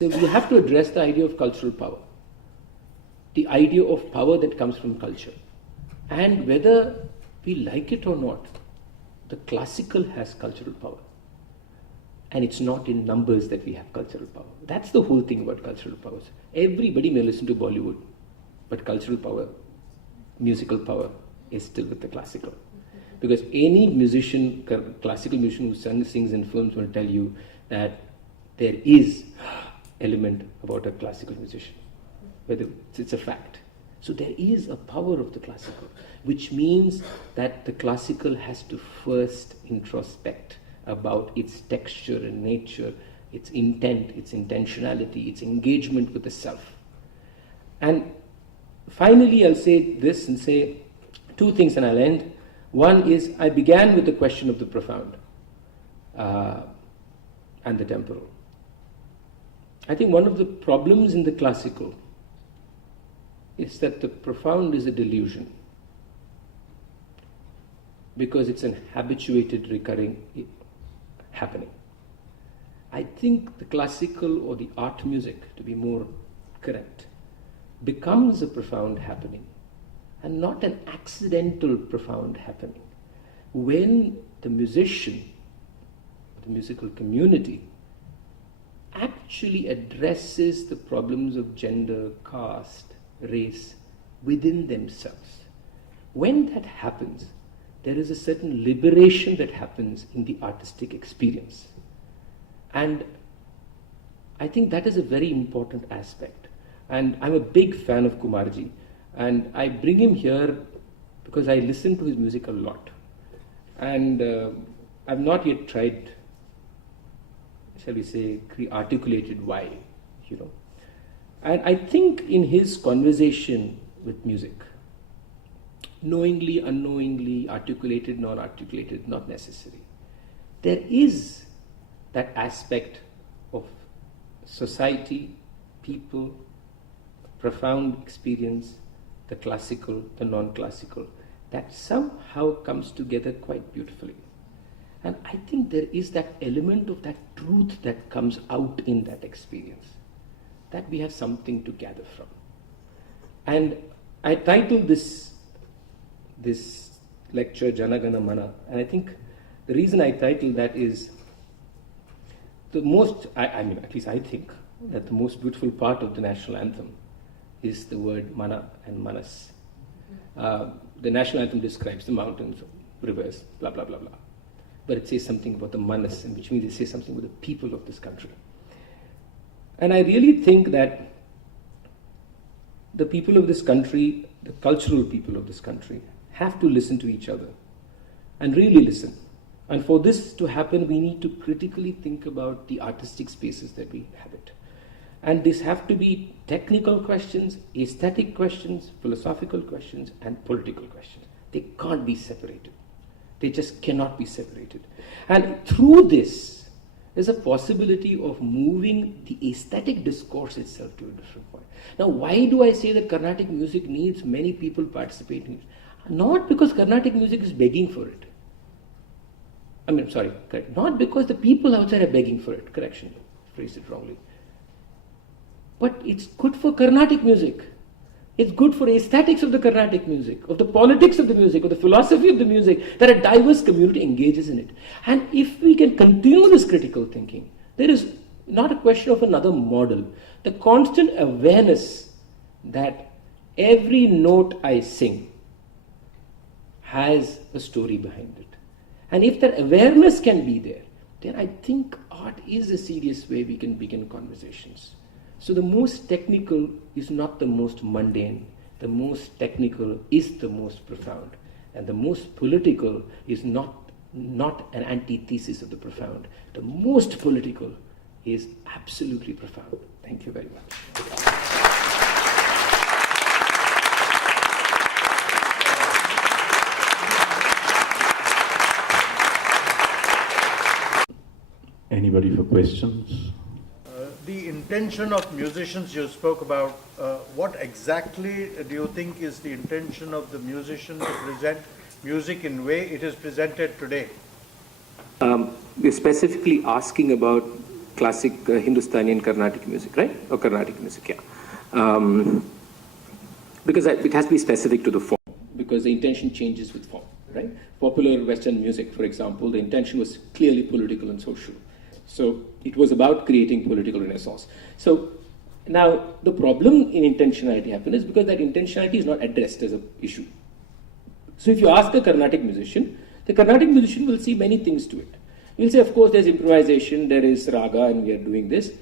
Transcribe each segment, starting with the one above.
So we have to address the idea of cultural power, the idea of power that comes from culture. And whether we like it or not, the classical has cultural power. And it's not in numbers that we have cultural power. That's the whole thing about cultural powers. Everybody may listen to Bollywood, but cultural power, musical power, is still with the classical. Because any musician, classical musician who sings in films will tell you that there is element about a classical musician. Whether it's a fact. So there is a power of the classical, which means that the classical has to first introspect about its texture and nature, its intent, its intentionality, its engagement with the self. And finally, I'll say this and say two things and I'll end. One is, I began with the question of the profound and the temporal. I think one of the problems in the classical is that the profound is a delusion, because it's an habituated, recurring happening. I think the classical or the art music, to be more correct, becomes a profound happening and not an accidental profound happening. When the musician, the musical community, actually addresses the problems of gender, caste, race within themselves. When that happens, there is a certain liberation that happens in the artistic experience. And I think that is a very important aspect. And I'm a big fan of Kumarji. And I bring him here because I listen to his music a lot. And I've not yet tried, shall we say, articulated why, And I think in his conversation with music, knowingly, unknowingly, articulated, non-articulated, not necessary, there is that aspect of society, people, profound experience, the classical, the non-classical, that somehow comes together quite beautifully. And I think there is that element of that truth that comes out in that experience, that we have something to gather from. And I titled this lecture Jana Gana Mana, and I think the reason I titled that is the most, at least I think, that the most beautiful part of the national anthem is the word mana and manas. The national anthem describes the mountains, rivers, blah, blah, blah, blah. But it says something about the manas, which means it says something about the people of this country. And I really think that the people of this country, the cultural people of this country, have to listen to each other and really listen. And for this to happen, we need to critically think about the artistic spaces that we inhabit. And these have to be technical questions, aesthetic questions, philosophical questions, and political questions. They can't be separated. They just cannot be separated. And through this, there's a possibility of moving the aesthetic discourse itself to a different point. Now, why do I say that Carnatic music needs many people participating? Not because Carnatic music is begging for it. Correct. Not because the people outside are begging for it. Correction, phrased it wrongly. But it's good for Carnatic music. It's good for aesthetics of the Carnatic music, of the politics of the music, of the philosophy of the music, that a diverse community engages in it. And if we can continue this critical thinking, there is not a question of another model. The constant awareness that every note I sing has a story behind it. And if that awareness can be there, then I think art is a serious way we can begin conversations. So the most technical is not the most mundane. The most technical is the most profound. And the most political is not an antithesis of the profound. The most political is absolutely profound. Thank you very much. Anybody for questions? The intention of musicians you spoke about, what exactly do you think is the intention of the musician to present music in way it is presented today? We're specifically asking about classic Hindustani and Carnatic music, right? Or Carnatic music, yeah. Because it has to be specific to the form, because the intention changes with form, right? Popular Western music, for example, the intention was clearly political and social. So it was about creating political renaissance. So now the problem in intentionality happens is because that intentionality is not addressed as an issue. So if you ask a Carnatic musician, the Carnatic musician will see many things to it. He'll say, of course, there's improvisation, there is raga, and we are doing this,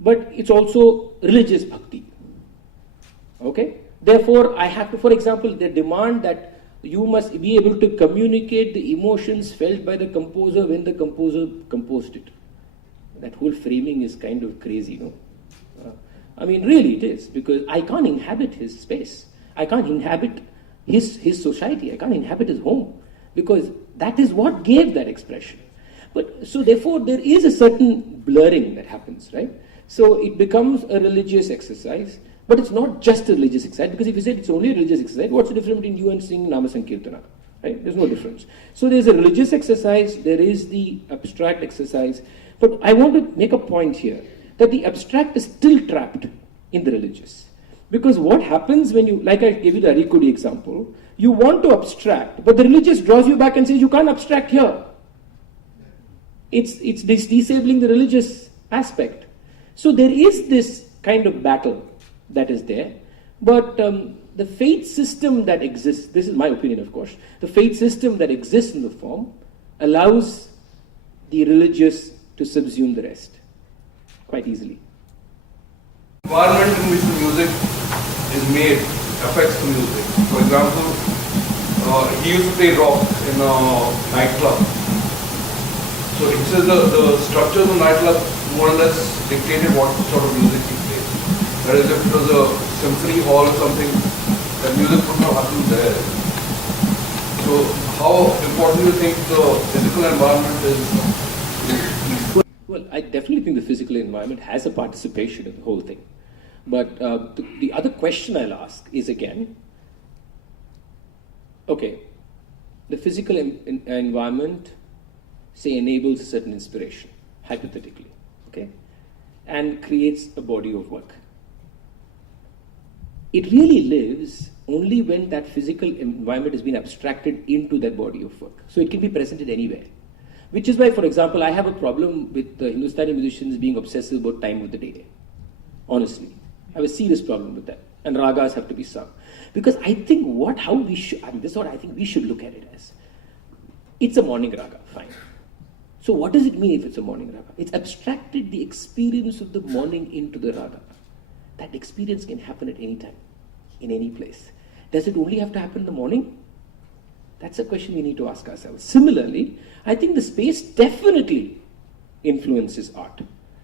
but it's also religious bhakti. Okay? Therefore, I have to, for example, they demand that you must be able to communicate the emotions felt by the composer when the composer composed it. That whole framing is kind of crazy, no? I mean, really it is, because I can't inhabit his space. I can't inhabit his society. I can't inhabit his home, because that is what gave that expression. But so therefore, there is a certain blurring that happens, right? So it becomes a religious exercise. But it's not just a religious exercise, because if you said it's only a religious exercise, what's the difference between you and singing Nama Sankirtana? Right? There's no difference. So there's a religious exercise, there is the abstract exercise. But I want to make a point here, that the abstract is still trapped in the religious. Because what happens when you, like I gave you the Arikudi example, you want to abstract, but the religious draws you back and says, you can't abstract here. It's disabling the religious aspect. So there is this kind of battle that is there, but the faith system that exists, this is my opinion of course, the faith system that exists in the form allows the religious to subsume the rest quite easily. The environment in which the music is made affects the music. For example, he used to play rock in a nightclub. So he says the structure of the nightclub more or less dictated what sort of music he played. Whereas if it was a symphony hall or something, that music would not happen there. So how important do you think the physical environment is? Well, I definitely think the physical environment has a participation in the whole thing. But the other question I'll ask is again, okay, the physical environment, say, enables a certain inspiration, hypothetically, okay, and creates a body of work. It really lives only when that physical environment has been abstracted into that body of work. So it can be presented anywhere. Which is why, for example, I have a problem with the Hindustani musicians being obsessive about time of the day. Honestly. I have a serious problem with that. And ragas have to be sung. Because I think this is what I think we should look at it as. It's a morning raga, fine. So what does it mean if it's a morning raga? It's abstracted the experience of the morning into the raga. That experience can happen at any time, in any place. Does it only have to happen in the morning? That's a question we need to ask ourselves. Similarly, I think the space definitely influences art.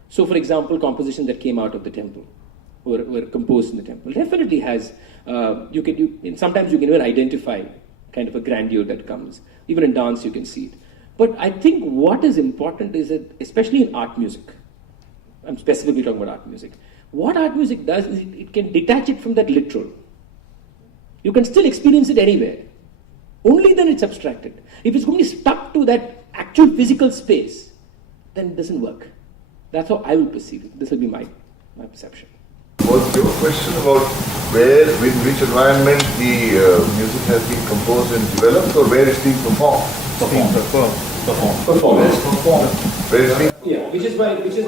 So, for example, compositions that came out of the temple, were composed in the temple, definitely has, sometimes you can even identify kind of a grandeur that comes. Even in dance you can see it. But I think what is important is that, especially in art music, I'm specifically talking about art music, what art music does is it can detach it from that literal. You can still experience it anywhere. Only then it's abstracted. If it's going to be stuck to that actual physical space, then it doesn't work. That's how I will perceive it. This will be my perception. Was your question about where, in which environment the music has been composed and developed, or where it's being performed? Where it's being Yeah, which is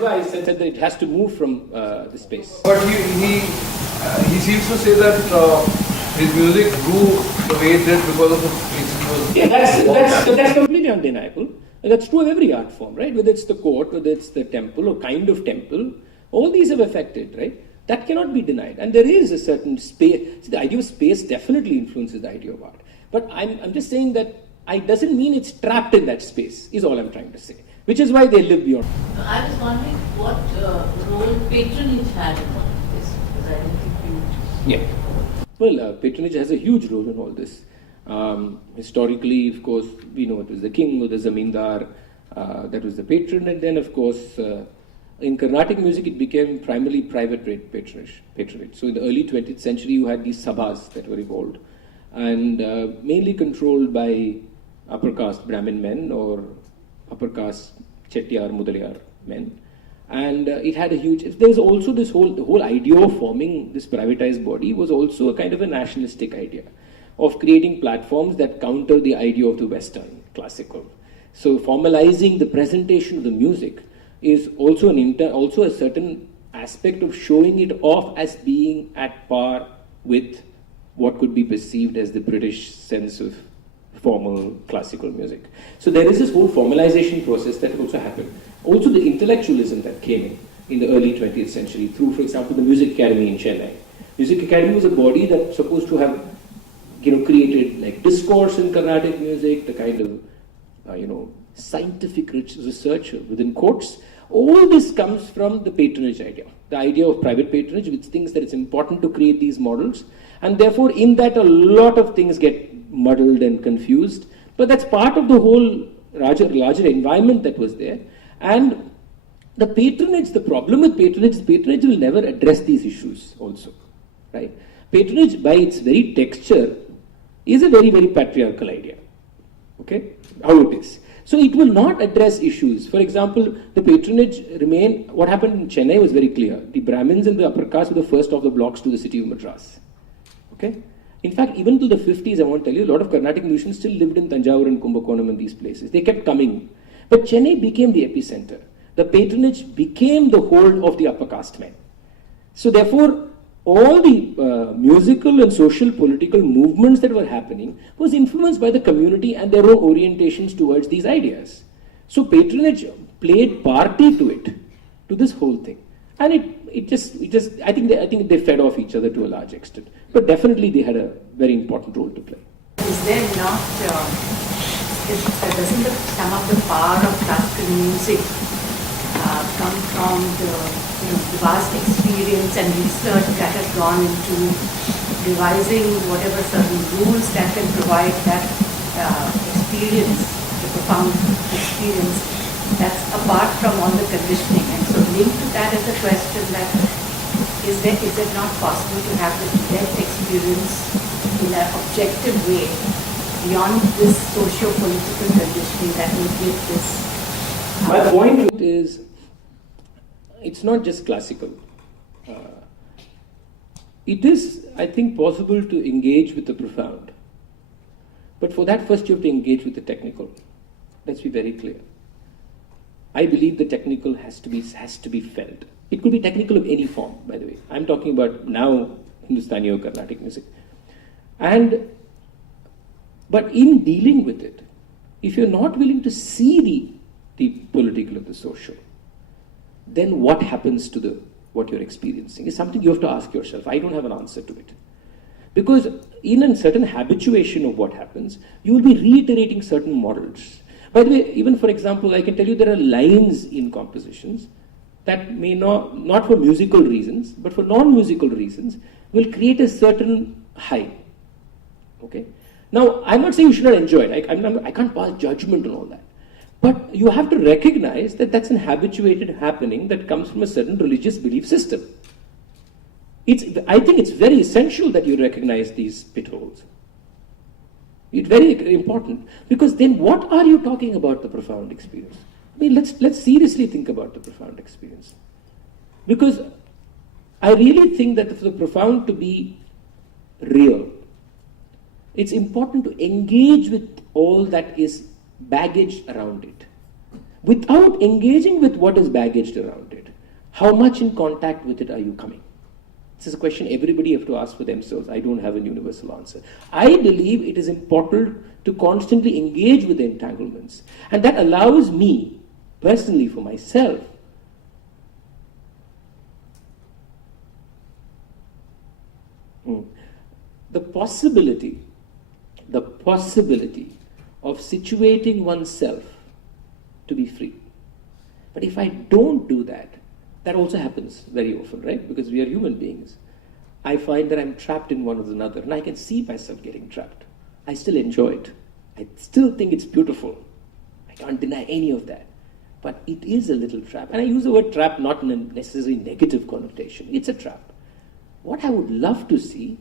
why I said that it has to move from the space. But he seems to say that his music grew the way it did because of the place it was. Yeah, that's completely undeniable. And that's true of every art form, right? Whether it's the court, whether it's the temple or kind of temple, all these have affected, right? That cannot be denied. And there is a certain space. See, the idea of space definitely influences the idea of art. But I'm just saying that it doesn't mean it's trapped in that space, is all I'm trying to say. Which is why they live beyond. I was wondering what role patronage had in all of this, because I don't think you... Yeah. Well, patronage has a huge role in all this. Historically, of course, we know it was the king or the zamindar, that was the patron, and then, of course, in Carnatic music, it became primarily private patronage. So in the early 20th century, you had these sabhas that were evolved, and mainly controlled by upper caste Brahmin men or upper caste Chettiar, Mudalyar men. And it had a huge, there was also the whole idea of forming this privatized body was also a kind of a nationalistic idea of creating platforms that counter the idea of the Western classical. So formalizing the presentation of the music is also also a certain aspect of showing it off as being at par with what could be perceived as the British sense of formal classical music. So there is this whole formalization process that also happened. Also the intellectualism that came in the early 20th century through, for example, the Music Academy in Chennai. Music Academy was a body that's supposed to have, created like discourse in Carnatic music, the kind of, scientific research within quotes. All this comes from the patronage idea, the idea of private patronage, which thinks that it's important to create these models. And therefore, in that, a lot of things get muddled and confused. But that's part of the whole larger environment that was there. And the patronage, the problem with patronage will never address these issues also, right? Patronage, by its very texture, is a very, very patriarchal idea, okay? How it is. So it will not address issues. For example, the patronage what happened in Chennai was very clear. The Brahmins and the upper caste were the first of the blocks to the city of Madras, okay? In fact, even till the 50s, I want to tell you, a lot of Carnatic musicians still lived in Tanjavur and Kumbakonam and these places. They kept coming. But Chennai became the epicenter. The patronage became the hold of the upper caste men. So therefore, all the musical and social political movements that were happening was influenced by the community and their own orientations towards these ideas. So patronage played party to it, to this whole thing. And I think they fed off each other to a large extent. But definitely they had a very important role to play. Is there not, doesn't some of the power of classical music come from the vast experience and research that has gone into devising whatever certain rules that can provide that experience, the profound experience that's apart from all the conditioning? And so linked to that is the question that is it not possible to have the direct experience in an objective way beyond this socio-political conditioning that will give this? My point is, it's not just classical. It is, I think, possible to engage with the profound. But for that, first you have to engage with the technical. Let's be very clear. I believe the technical has to be felt. It could be technical of any form, by the way. I'm talking about now Hindustani or Carnatic music. But in dealing with it, if you're not willing to see the political of the social, then what happens to what you're experiencing is something you have to ask yourself. I don't have an answer to it. Because in a certain habituation of what happens, you will be reiterating certain models. By the way, even for example, I can tell you there are lines in compositions that may not for musical reasons, but for non-musical reasons, will create a certain high. Okay? Now, I'm not saying you should not enjoy it. I can't pass judgment on all that. But you have to recognize that that's an habituated happening that comes from a certain religious belief system. I think it's very essential that you recognize these pitfalls. It's very important, because then what are you talking about the profound experience? I mean, let's seriously think about the profound experience. Because I really think that for the profound to be real, it's important to engage with all that is baggage around it. Without engaging with what is baggaged around it, how much in contact with it are you coming? This is a question everybody have to ask for themselves. I don't have a universal answer. I believe it is important to constantly engage with the entanglements. And that allows me, personally for myself, the possibility of situating oneself to be free. But if I don't do that, that also happens very often, right? Because we are human beings. I find that I'm trapped in one or another, and I can see myself getting trapped. I still enjoy it. I still think it's beautiful. I can't deny any of that. But it is a little trap. And I use the word trap not in a necessarily negative connotation. It's a trap. What I would love to see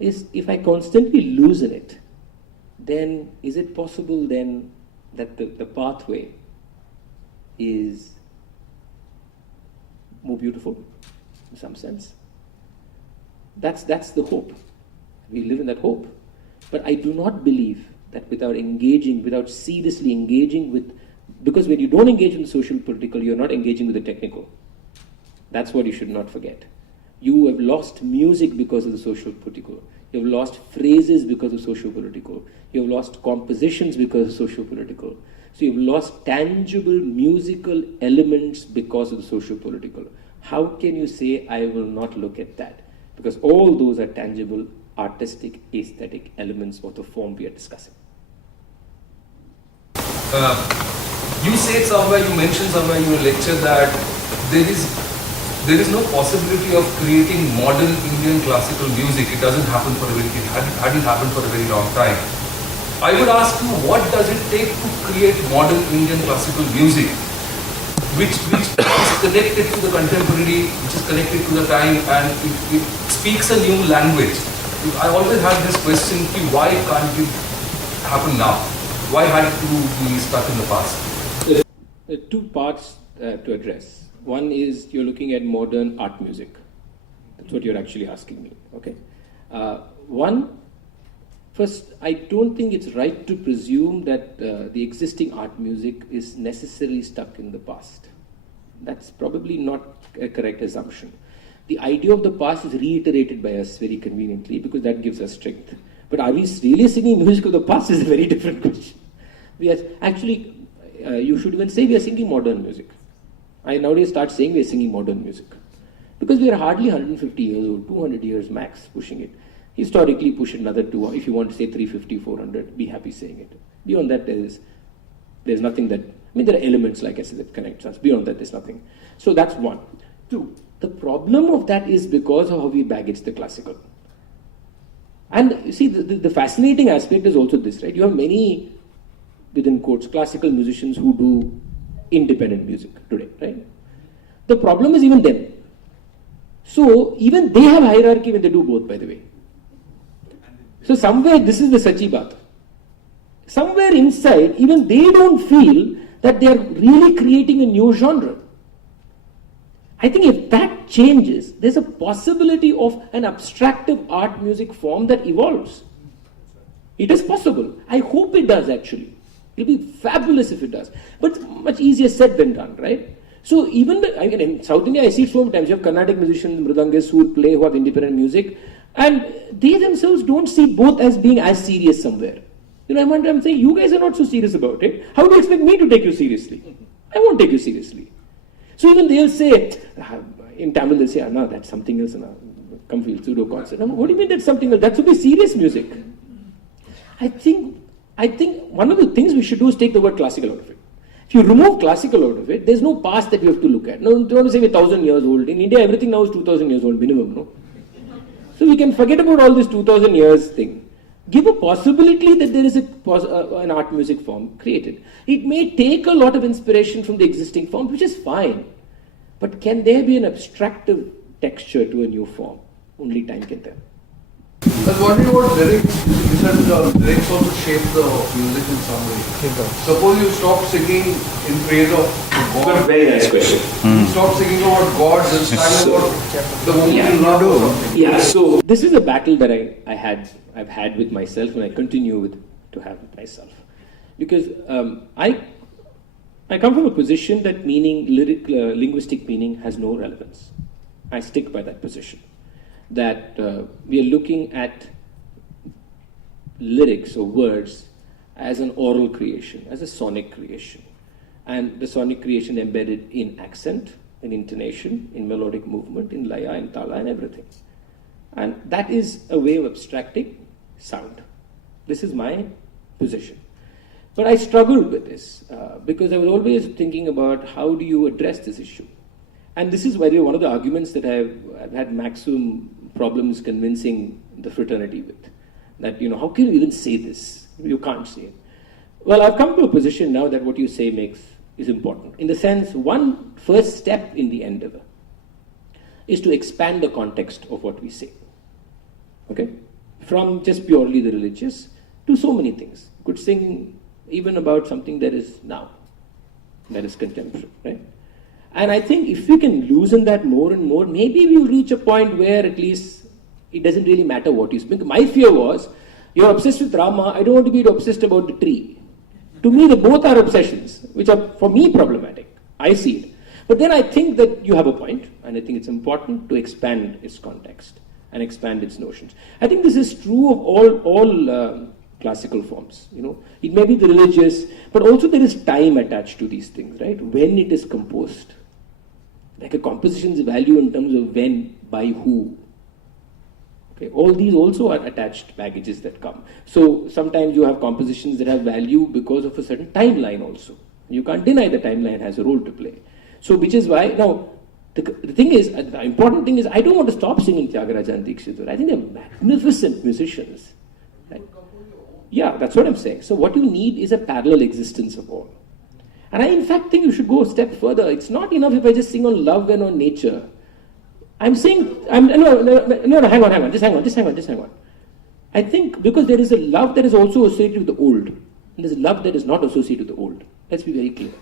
is if I constantly loosen it, then is it possible then that the pathway is more beautiful, in some sense. That's the hope. We live in that hope. But I do not believe that without seriously engaging with, because when you don't engage in the social political, you're not engaging with the technical. That's what you should not forget. You have lost music because of the social political. You have lost phrases because of social political. You have lost compositions because of social political. So you've lost tangible musical elements because of the social political. How can you say, I will not look at that? Because all those are tangible, artistic, aesthetic elements of the form we are discussing. You said somewhere, you mentioned somewhere in your lecture that there is no possibility of creating modern Indian classical music. It doesn't happen it hadn't happened for a very long time. I would ask you, what does it take to create modern Indian classical music, which is connected to the contemporary, which is connected to the time, and it speaks a new language? I always had this question, why can't it happen now? Why had it to be stuck in the past? There are two parts to address. One is you're looking at modern art music. That's what you're actually asking me. Okay. First, I don't think it's right to presume that the existing art music is necessarily stuck in the past. That's probably not a correct assumption. The idea of the past is reiterated by us very conveniently because that gives us strength. But are we really singing music of the past is a very different question. We are actually, you should even say we are singing modern music. I nowadays start saying we are singing modern music. Because we are hardly 150 years old, 200 years max pushing it. Historically push it another 2, if you want to say 350, 400, be happy saying it. Beyond that there's nothing that, there are elements like I said that connect us. Beyond that there's nothing. So that's one. Two, the problem of that is because of how we baggage the classical. And you see, the fascinating aspect is also this, right? You have many, within quotes, classical musicians who do independent music today, right? The problem is even them. So even they have hierarchy when they do both, by the way. So somewhere, this is the Sachi Baat. Somewhere inside, even they don't feel that they are really creating a new genre. I think if that changes, there's a possibility of an abstractive art music form that evolves. It is possible. I hope it does actually. It'll be fabulous if it does. But it's much easier said than done, right? So even in South India, I see it so many times. You have Carnatic musicians, mridangists who have independent music, and they themselves don't see both as being as serious somewhere. I'm saying, you guys are not so serious about it. How do you expect me to take you seriously? I won't take you seriously. So even they'll say, in Tamil they'll say, no, that's something else, come feel pseudo concert. What do you mean that's something else? That should be serious music. I think one of the things we should do is take the word classical out of it. If you remove classical out of it, there's no past that you have to look at. No, don't want to say we're 1,000 years old. In India, everything now is 2,000 years old minimum, no? So we can forget about all this 2,000 years thing. Give a possibility that there is an art music form created. It may take a lot of inspiration from the existing form, which is fine. But can there be an abstractive texture to a new form? Only time can tell. I was wondering about lyrics. You said lyrics also shape the music in some way. Suppose you stop singing in praise of God. Very nice question. You stop singing about God and start about the woman you love. Yeah, so this is a battle that I've had with myself and I continue to have with myself. Because I come from a position that linguistic meaning has no relevance. I stick by that position. That we are looking at lyrics or words as an oral creation, as a sonic creation. And the sonic creation embedded in accent, in intonation, in melodic movement, in laya, in tala, and everything. And that is a way of abstracting sound. This is my position. But I struggled with this because I was always thinking about how do you address this issue. And this is why one of the arguments that I've had maximum problems convincing the fraternity with. That, how can you even say this? You can't say it. Well, I've come to a position now that what you say is important. In the sense, one first step in the endeavor is to expand the context of what we say. Okay? From just purely the religious to so many things. You could sing even about something that is now, that is contemporary, right? And I think if we can loosen that more and more, maybe we'll reach a point where at least it doesn't really matter what you speak. My fear was, you're obsessed with Rama, I don't want to be obsessed about the tree. To me, they both are obsessions, which are, for me, problematic. I see it. But then I think that you have a point, and I think it's important to expand its context and expand its notions. I think this is true of all classical forms. It may be the religious, but also there is time attached to these things, right? When it is composed. Like a composition's value in terms of when, by who. Okay, all these also are attached baggages that come. So sometimes you have compositions that have value because of a certain timeline also. You can't deny the timeline has a role to play. So which is why, now, the thing is, the important thing is, I don't want to stop singing Tyagaraja and Dikshit. I think they're magnificent musicians. Right? Yeah, that's what I'm saying. So what you need is a parallel existence of all. And I in fact think you should go a step further. It's not enough if I just sing on love and on nature. I'm saying, no, hang on, just hang on. I think because there is a love that is also associated with the old, and there's a love that is not associated with the old. Let's be very clear.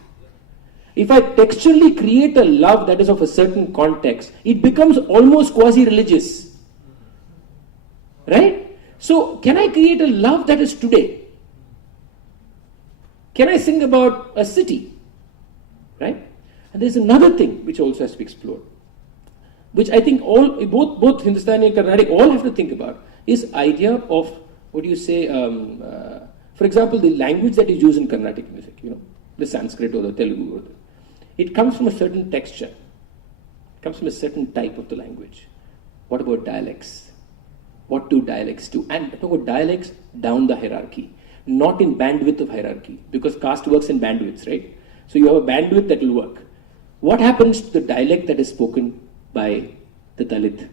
If I textually create a love that is of a certain context, it becomes almost quasi-religious. Right? So, can I create a love that is today? Can I sing about a city? Right? And there's another thing which also has to be explored, which I think both Hindustani and Carnatic all have to think about, is idea of, what do you say, for example, the language that is used in Carnatic music, the Sanskrit or the Telugu, it comes from a certain texture. It comes from a certain type of the language. What about dialects? What do dialects do? And talk about dialects down the hierarchy, not in bandwidth of hierarchy, because caste works in bandwidths, right? So you have a bandwidth that will work. What happens to the dialect that is spoken by the Dalit?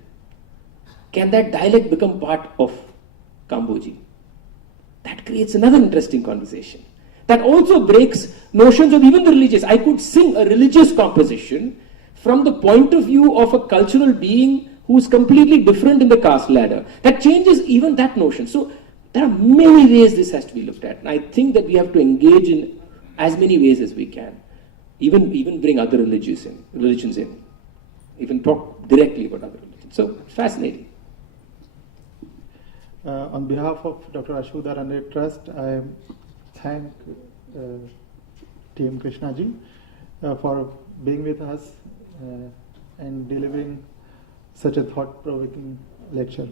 Can that dialect become part of Kamboji? That creates another interesting conversation. That also breaks notions of even the religious. I could sing a religious composition from the point of view of a cultural being who is completely different in the caste ladder. That changes even that notion. So there are many ways this has to be looked at. And I think that we have to engage in as many ways as we can. Even bring other religions in. Even talk directly about other religions. So it's fascinating. On behalf of Dr. Ashok Ranade Trust, I thank Team Krishna ji for being with us and delivering such a thought-provoking lecture.